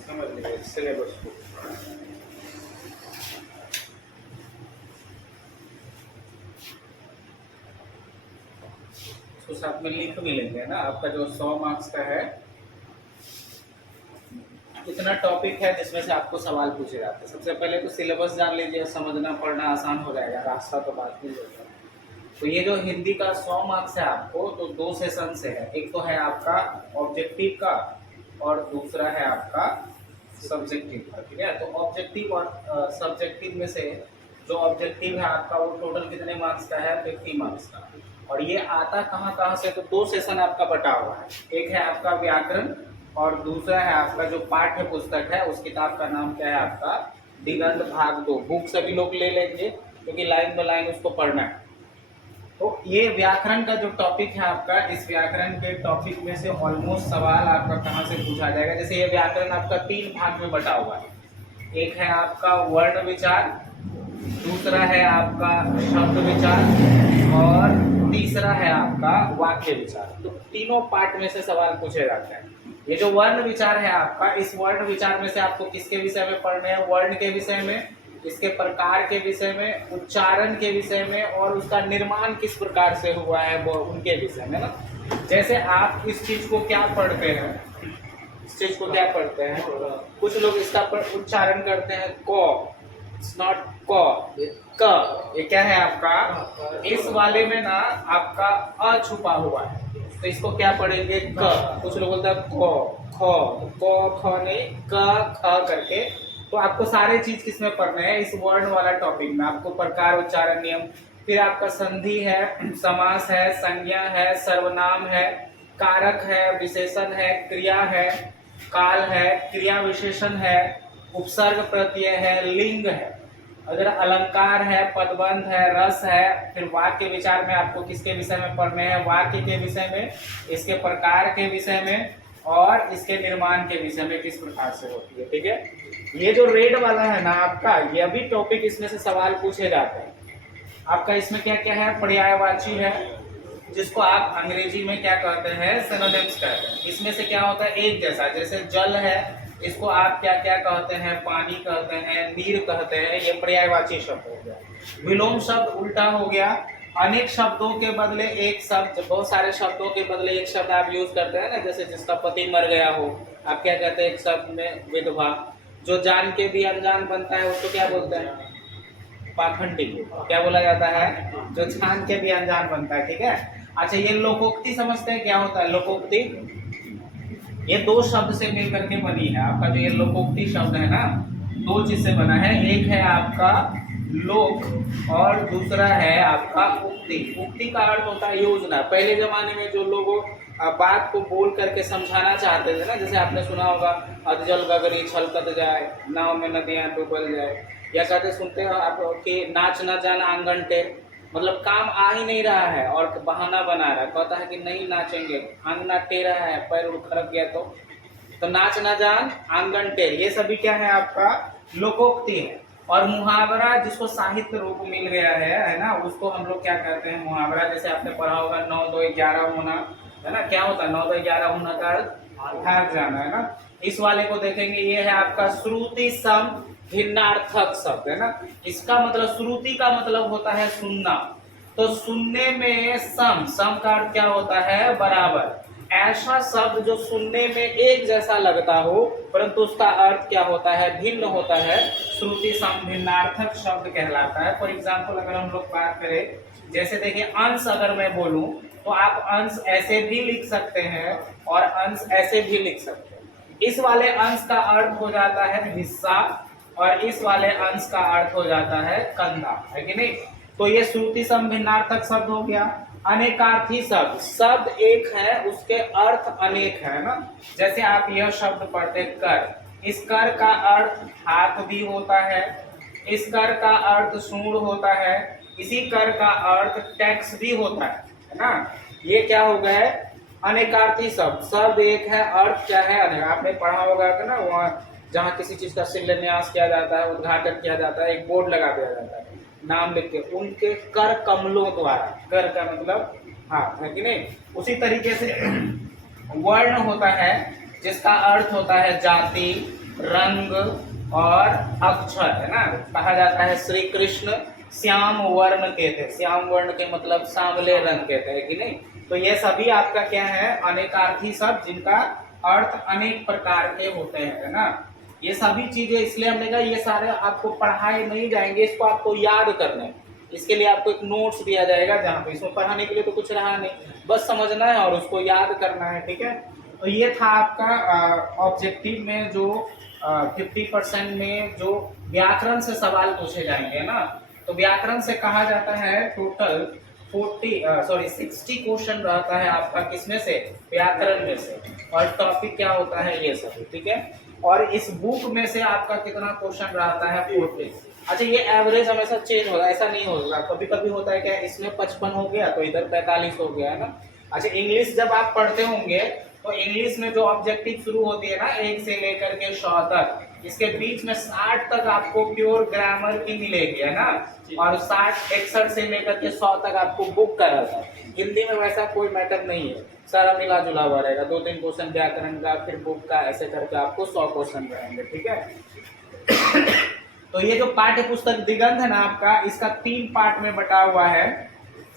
समझ लीजिए सिलेबस को। उसको साथ में लिंक भी लेंगे ना, आपका जो 100 मार्क्स का है, इतना टॉपिक है जिसमें से आपको सवाल पूछे जाते हैं। सबसे पहले तो सिलेबस जान लीजिए, समझना पढ़ना आसान हो जाएगा, रास्ता तो बात नहीं होगा। तो ये जो हिंदी का 100 मार्क्स है आपको, तो 2 सेशन से है। एक तो है आपका ऑब्जेक्टिव का और दूसरा है आपका सब्जेक्टिव का, ठीक है। तो ऑब्जेक्टिव और सब्जेक्टिव में से जो ऑब्जेक्टिव है आपका वो टोटल कितने मार्क्स का है, 50 मार्क्स का। और ये आता कहाँ कहाँ से, तो 2 सेशन आपका बटा हुआ है। एक है आपका व्याकरण और दूसरा है आपका जो पाठ्य पुस्तक है, उस किताब का नाम क्या है आपका, दिगंत भाग 2। बुक सभी लोग ले लेंगे क्योंकि लाइन बाय लाइन उसको पढ़ना है। तो ये व्याकरण का जो टॉपिक है आपका, इस व्याकरण के टॉपिक में से ऑलमोस्ट सवाल आपका कहाँ से पूछा जाएगा। जैसे ये व्याकरण आपका 3 भाग में बटा हुआ है। एक है आपका वर्ण विचार, दूसरा है आपका शब्द विचार और तीसरा है आपका वाक्य विचार। तो तीनों पार्ट में से सवाल पूछे जाते हैं। ये जो वर्ण विचार है आपका, इस वर्ण विचार में से आपको किसके विषय में पढ़ने हैं, वर्ण के विषय में, इसके प्रकार के विषय में, उच्चारण के विषय में और उसका निर्माण किस प्रकार से हुआ है वो उनके विषय में ना। जैसे आप इस चीज को क्या पढ़ते हैं, इस चीज को क्या पढ़ते हैं, कुछ लोग इसका उच्चारण करते हैं क, इट्स नॉट क, क। ये क्या है आपका, इस वाले में ना आपका अ छुपा हुआ है, तो इसको क्या पढ़ेंगे, क। कुछ लोग बोलते हैं क, ख, क ख नहीं, क ख करके। तो आपको सारे चीज किसमें पढ़ने हैं, इस वर्ण वाला टॉपिक में। आपको प्रकार, उच्चारण, नियम, फिर आपका संधि है, समास है, संज्ञा है, सर्वनाम है, कारक है, विशेषण है, क्रिया है, काल है, क्रिया विशेषण है, उपसर्ग प्रत्यय है, लिंग है, अगर अलंकार है, पदबंध है, रस है। फिर वाक्य विचार में आपको किसके विषय में पढ़ने हैं, वाक्य के विषय में, इसके प्रकार के विषय में और इसके निर्माण के विषय में किस प्रकार से होती है, ठीक है। ये जो रेड वाला है ना आपका, ये भी टॉपिक, इसमें से सवाल पूछे जाते हैं। आपका इसमें क्या क्या है, पर्यायवाची है, जिसको आप अंग्रेजी में क्या कहते हैं, सिनोनिम्स कहते हैं। इसमें से क्या होता है, एक जैसा, जैसे जल है, इसको आप क्या क्या कहते हैं, पानी कहते हैं, नीर कहते हैं, ये पर्यायवाची शब्द हो गया। विलोम शब्द उल्टा हो गया, अनेक शब्दों के बदले एक शब्द, बहुत सारे शब्दों के बदले एक शब्द आप यूज करते हैं ना। जैसे जिसका पति मर गया हो, आप क्या कहते हैं एक शब्द में, विधवा। जो जान के भी अनजान बनता है उसको क्या बोलते हैं, पाखंडी। क्या बोला जाता है, जो जान के भी अनजान बनता है, ठीक है। अच्छा, ये लोकोक्ति समझते हैं क्या होता है, लोकोक्ति, ये 2 शब्द से मिलकर के बनी है। आपका जो ये लोकोक्ति शब्द है ना, 2 चीज से बना है। एक है आपका लोक और दूसरा है आपका उक्ति। उक्ति का अर्थ होता है योजना। पहले जमाने में जो लोग बात को बोल करके समझाना चाहते थे ना, जैसे आपने सुना होगा, अधजल गगरी छलकत जाए, नाव में नदियां डूबल जाए, या कहते सुनते हो आप कि नाच न जाना आंगन टेर, मतलब काम आ ही नहीं रहा है और बहाना बना रहा है, कहता है कि नहीं नाचेंगे, आंगना टेरा है, पैर उखड़ गया तो नाच ना जान आंगन टेर। ये सभी क्या है आपका, लोकोक्ति है। और मुहावरा, जिसको साहित्य रूप मिल गया है ना, उसको हम लोग क्या कहते हैं, मुहावरा। जैसे आपने पढ़ा होगा 9 2 11 होना, है ना, क्या होता है 9 2 11 होना का भाग जाना, है ना। इस वाले को देखेंगे, ये है आपका श्रुति सम भिन्नार्थक शब्द, है ना। इसका मतलब, श्रुति का मतलब होता है सुनना, तो सुनने में सम, सम का अर्थ क्या होता है, बराबर। ऐसा शब्द जो सुनने में एक जैसा लगता हो परंतु उसका अर्थ क्या होता है, भिन्न होता है, श्रुति सम भिन्नार्थक शब्द कहलाता है। फॉर एग्जाम्पल अगर हम लोग बात करें, जैसे देखिए अंश अगर मैं बोलूं तो आप अंश ऐसे भी लिख सकते हैं और अंश ऐसे भी लिख सकते हैं। इस वाले अंश का अर्थ हो जाता है हिस्सा और इस वाले अंश का अर्थ हो जाता है कंधा, है कि नहीं। तो ये श्रुति सम भिन्नार्थक शब्द हो गया। अनेकार्थी शब्द, शब्द एक है उसके अर्थ अनेक है ना। जैसे आप यह शब्द पढ़ते कर, इस कर का अर्थ हाथ भी होता है, इस कर का अर्थ सूंड होता है, इसी कर का अर्थ टैक्स भी होता है ना। ये क्या हो गए, अनेकार्थी शब्द। शब्द एक है, अर्थ क्या है अनेक। आपने पढ़ा होगा ना, वहाँ जहाँ किसी चीज का शिलान्यास किया जाता है, उद्घाटन किया जाता है, एक बोर्ड लगा दिया जाता है, नाम लिख के, उनके कर कमलों द्वारा, कर का मतलब हाथ, है कि नहीं। उसी तरीके से वर्ण होता है जिसका अर्थ होता है जाति, रंग और अक्षर, है ना। कहा जाता है श्री कृष्ण श्याम वर्ण के थे, श्याम वर्ण के मतलब सांवले रंग के थे कि नहीं। तो ये सभी आपका क्या है, अनेकार्थी शब्द जिनका अर्थ अनेक प्रकार के होते हैं, है ना। ये सभी चीजें इसलिए हमने कहा ये सारे आपको पढ़ाए नहीं जाएंगे, इसको आपको याद करना है। इसके लिए आपको एक नोट्स दिया जाएगा जहाँ पे इसमें पढ़ाने के लिए तो कुछ रहा नहीं, बस समझना है और उसको याद करना है, ठीक है। तो ये था आपका ऑब्जेक्टिव में जो 50% में जो व्याकरण से सवाल पूछे जाएंगे ना। तो व्याकरण से कहा जाता है टोटल 60 क्वेश्चन रहता है आपका, किसमें से, व्याकरण में से। और टॉपिक क्या होता है ये सब, ठीक है। और इस बुक में से आपका कितना क्वेश्चन रहता है, 40। अच्छा, ये एवरेज हमेशा चेंज होगा, ऐसा नहीं होगा। कभी कभी होता है क्या, इसमें 55 हो गया तो इधर 45 हो गया, है ना। अच्छा, इंग्लिश जब आप पढ़ते होंगे तो इंग्लिश में जो ऑब्जेक्टिव शुरू होती है ना 1 से लेकर के 100 तक, इसके बीच में 60 तक आपको प्योर ग्रामर की मिलेगी, है ना। और 61 से लेकर के 100 तक आपको बुक का रहता है। हिंदी में वैसा कोई मैटर नहीं है, सारा मिला जुला हुआ रहेगा। 2-3 क्वेश्चन व्याकरण का, फिर बुक का, ऐसे करके आपको 100 क्वेश्चन रहेंगे, ठीक है। तो ये जो पाठ्य पुस्तक दिगंत है ना आपका, इसका 3 पार्ट में बटा हुआ है।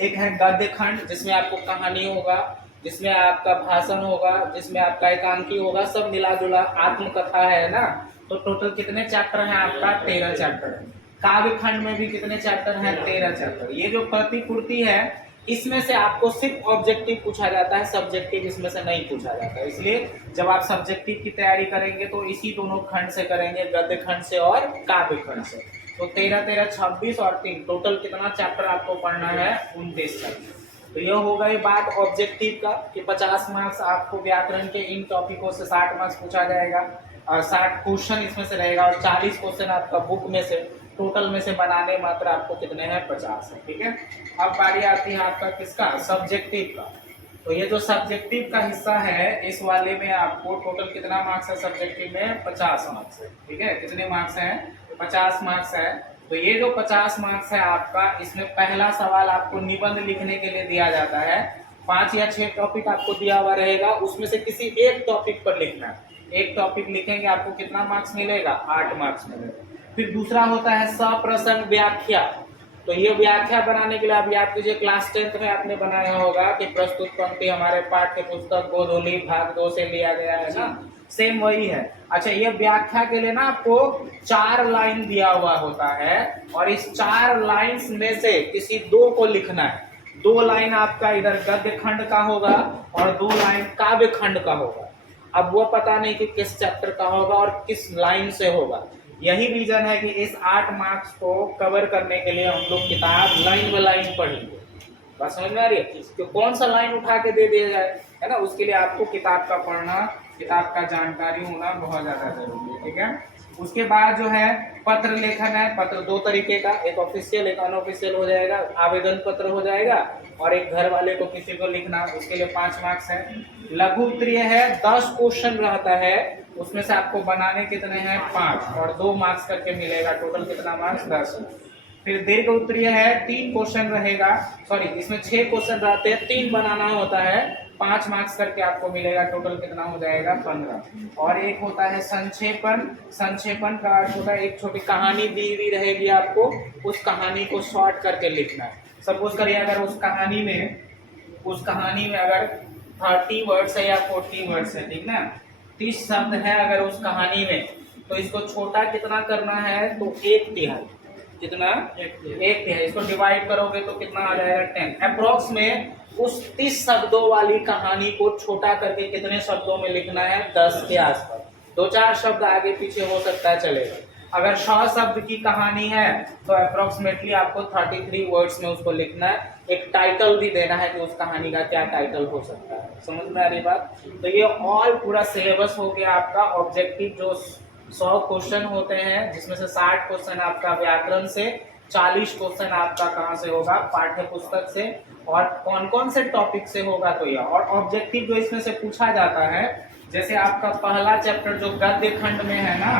एक है गद्य खंड, जिसमें आपको कहानी होगा, जिसमें आपका भाषण होगा, जिसमें आपका एकांकी होगा, सब मिला जुला आत्मकथा है ना। तो टोटल कितने चैप्टर हैं आपका, 13 चैप्टर है। काव्य खंड में भी कितने चैप्टर हैं, 13 चैप्टर। ये जो प्रतिपूर्ति है, इसमें से आपको सिर्फ ऑब्जेक्टिव पूछा जाता है, सब्जेक्टिव इसमें से नहीं पूछा जाता है। इसलिए जब आप सब्जेक्टिव की तैयारी करेंगे तो इसी दोनों खंड से करेंगे, गद्य खंड से और काव्य खंड से। तो 13, 26 और 3 टोटल कितना चैप्टर आपको पढ़ना है, 29 चैप्टर। तो यह होगा ये बात ऑब्जेक्टिव का कि 50 मार्क्स आपको व्याकरण के इन टॉपिकों से 60 मार्क्स पूछा जाएगा और 60 क्वेश्चन इसमें से रहेगा और 40 क्वेश्चन आपका बुक में से। टोटल में से बनाने मात्र आपको कितने हैं, 50 है, ठीक है। अब बारी आती है आपका किसका, सब्जेक्टिव का। तो ये जो सब्जेक्टिव का हिस्सा है, इस वाले में आपको टोटल कितना मार्क्स है, सब्जेक्टिव में 50 मार्क्स है, ठीक है। कितने मार्क्स हैं, 50 मार्क्स है। तो ये जो 50 मार्क्स है आपका, इसमें पहला सवाल आपको निबंध लिखने के लिए दिया जाता है। 5 या 6 टॉपिक आपको दिया हुआ रहेगा, उसमें से किसी एक टॉपिक पर लिखना है। एक टॉपिक लिखेंगे, आपको कितना मार्क्स मिलेगा, 8 मार्क्स मिलेगा। फिर दूसरा होता है सप्रसंग व्याख्या। तो ये व्याख्या बनाने के लिए आप याद कीजिए, क्लास 10th में आपने बनाया होगा कि प्रस्तुत पंक्ति हमारे पाठ्य पुस्तक गोधूली भाग 2 से लिया गया है ना, सेम वही है। अच्छा, ये व्याख्या के लिए ना आपको 4 लाइन दिया हुआ होता है और इस 4 लाइंस में से किसी 2 को लिखना है। 2 लाइन आपका इधर गद्य खंड का होगा और 2 लाइन काव्य खंड का होगा। अब वो पता नहीं कि किस चैप्टर का होगा और किस लाइन से होगा। यही रीजन है कि इस 8 मार्क्स को कवर करने के लिए हम लोग किताब लाइन बाय लाइन पढ़ेंगे। बात समझ में आ रही है कि कौन सा लाइन उठा के दे दिया जाए, है ना। उसके लिए आपको किताब का पढ़ना, किताब का जानकारी होना बहुत ज्यादा जरूरी है, ठीक है। उसके बाद जो है पत्र लेखन है। पत्र 2 तरीके का, एक ऑफिशियल एक अनऑफिशियल हो जाएगा। आवेदन पत्र हो जाएगा और एक घर वाले को किसी को लिखना, उसके लिए 5 मार्क्स है। लघु उत्तरीय है, 10 क्वेश्चन रहता है, उसमें से आपको बनाने कितने हैं, 5 और 2 मार्क्स करके मिलेगा। टोटल कितना मार्क्स, 10। फिर दीर्घ उत्तरीय है, 3 क्वेश्चन रहेगा, सॉरी इसमें 6 क्वेश्चन रहते हैं, 3 बनाना होता है, 5 मार्क्स करके आपको मिलेगा। टोटल कितना हो जाएगा, 15। और एक होता है संक्षेपण। संक्षेपण का अर्थ होता है एक छोटी कहानी दी हुई रहेगी आपको, उस कहानी को शॉर्ट करके लिखना है। सपोज करिए अगर उस कहानी में अगर 30 वर्ड्स है या 40 वर्ड्स है, ठीक ना, 30 शब्द है अगर उस कहानी में, तो इसको छोटा कितना करना है, तो 1/3। कितना, 1/3। इसको डिवाइड करोगे तो कितना आ जाएगा, 10। अप्रोक्स में उस 30 शब्दों वाली कहानी को छोटा करके कितने शब्दों में लिखना है, 10 के आसपास। 2-4 शब्द आगे पीछे हो सकता है, चलेगा। अगर 100 शब्द की कहानी है तो अप्रोक्सीमेटली आपको 33 वर्ड्स में उसको लिखना है। एक टाइटल भी देना है कि उस कहानी का क्या टाइटल हो सकता है। समझ में आ रही बात। तो ये ऑल पूरा सिलेबस हो गया आपका ऑब्जेक्टिव, जो 100 क्वेश्चन होते हैं, जिसमें से 60 क्वेश्चन आपका व्याकरण से, 40 क्वेश्चन आपका कहाँ से होगा, पाठ्य पुस्तक से। और कौन कौन से टॉपिक से होगा, तो यह और ऑब्जेक्टिव जो इसमें से पूछा जाता है, जैसे आपका पहला चैप्टर जो गद्य खंड में है ना,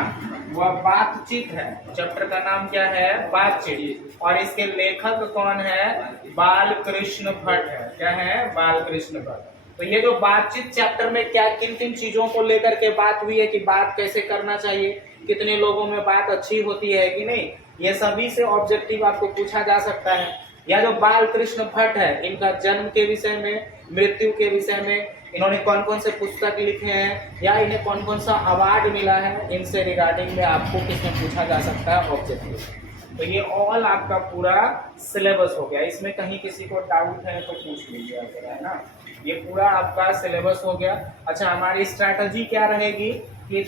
वह बातचीत है। चैप्टर का नाम क्या है, बातचीत। और इसके लेखक कौन है, बाल कृष्ण भट्ट है। क्या है, बाल कृष्ण भट्ट। तो ये जो बातचीत चैप्टर में क्या किन किन चीजों को लेकर के बात हुई है कि बात कैसे करना चाहिए, कितने लोगों में बात अच्छी होती है कि नहीं, ये सभी से ऑब्जेक्टिव आपको पूछा जा सकता है। या जो बाल कृष्ण भट्ट है, इनका जन्म के विषय में, मृत्यु के विषय में, इन्होंने कौन कौन से पुस्तक लिखे हैं, या इन्हें कौन कौन सा अवार्ड मिला है, इनसे रिगार्डिंग में आपको किसमें पूछा जा सकता है ऑब्जेक्टिव। तो ये ऑल आपका पूरा सिलेबस हो गया। इसमें कहीं किसी को डाउट है तो पूछ लीजिए अगर, है ना। ये पूरा आपका सिलेबस हो गया। अच्छा, हमारी स्ट्रैटेजी क्या रहेगी कि